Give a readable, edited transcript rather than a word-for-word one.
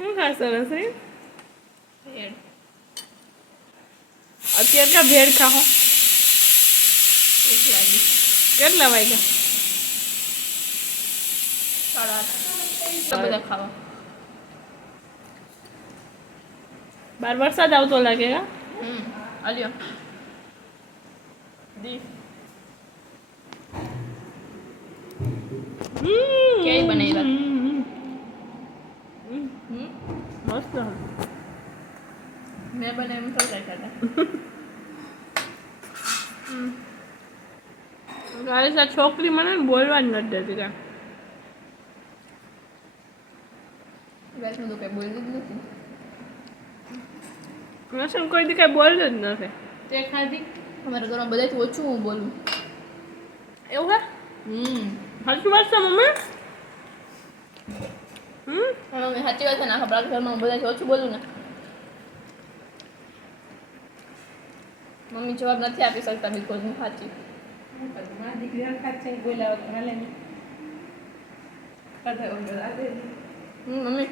શું ખાસ રસોઈ ભેળ અત્યારે ક્યાં ભેળ ખાઓ ભૂખ લાગી કેટલા વાગ્યા 8:30 બધા ખાવા બાર વરસાદ આવતો લાગે કા આલ્યો દી કેવી બનાવ્યા મસ્ત મેં બનાવી એમ તો ખાતા ગાડી સાથે છોકરી મને ને બોલવા જ નથી દેતી કાંઈ વૈષ્ણુ તો કંઈ બોલતી જ નથી નસન કોઈ દી કાંઈ બોલતું જ નથી તે ખાધી અમારા ઘરમાં બધાથી ઓછું હું બોલું એવું હે સાચી વાત છે મમ્મી મમ્મી સાચી વાત છે ને આખા ઘરમાં હું બધાથી ઓછું બોલું ને મમ્મી જવાબ નથી આપી શકતા બિકોઝ હું સાચી મારી દીકરી હરખાત છે બોલાવો તો હાલે ને મમ્મી